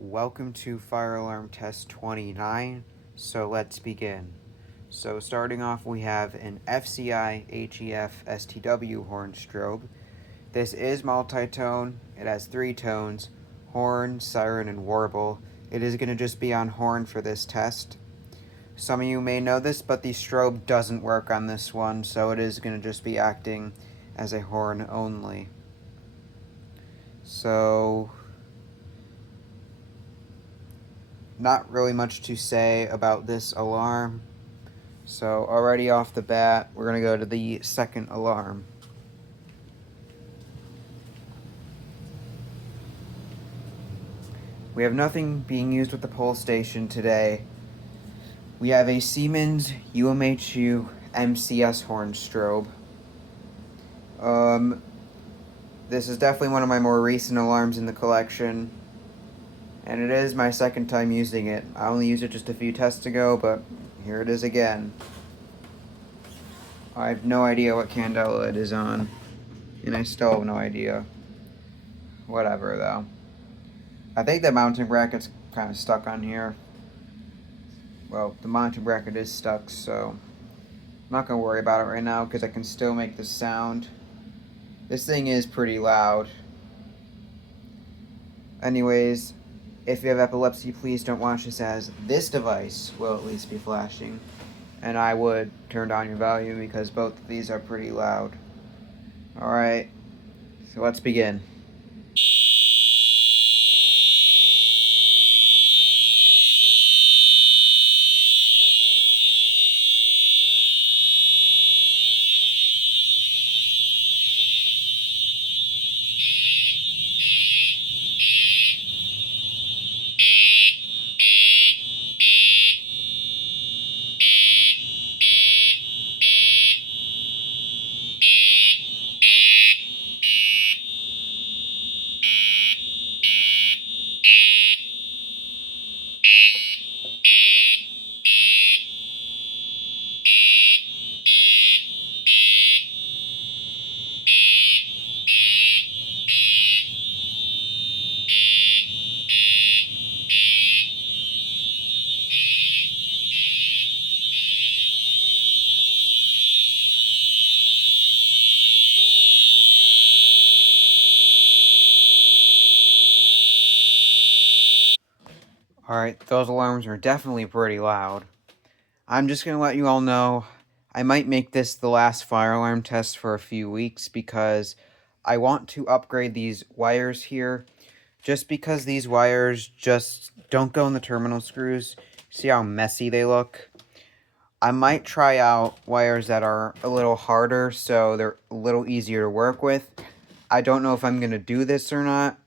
Welcome to Fire Alarm Test 29, so let's begin. So starting off we have an FCI HEF STW horn strobe. This is multi-tone, it has 3 tones, horn, siren, and warble. It is going to just be on horn for this test. Some of you may know this, but the strobe doesn't work on this one, so it is going to just be acting as a horn only. So not really much to say about this alarm. So already off the bat, we're going to go to the second alarm. We have nothing being used with the pole station today. We have a Siemens UMHU MCS horn strobe. This is definitely one of my more recent alarms in the collection, and it is my second time using it. I only used it just a few tests ago, but here it is again. I have no idea what candela it is on, and I still have no idea. Whatever, though. I think the mounting bracket's kind of stuck on here. Well, the mounting bracket is stuck, so I'm not going to worry about it right now because I can still make the sound. This thing is pretty loud. Anyways, if you have epilepsy, please don't watch this, as this device will at least be flashing. And I would turn down your volume because both of these are pretty loud. Alright, so let's begin. Alright, those alarms are definitely pretty loud. I'm just going to let you all know I might make this the last fire alarm test for a few weeks because I want to upgrade these wires here. Just because these wires just don't go in the terminal screws. See how messy they look? I might try out wires that are a little harder so they're a little easier to work with. I don't know if I'm going to do this or not.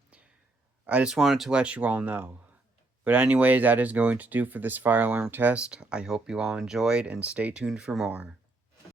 I just wanted to let you all know. But anyway, that is going to do for this fire alarm test. I hope you all enjoyed and stay tuned for more.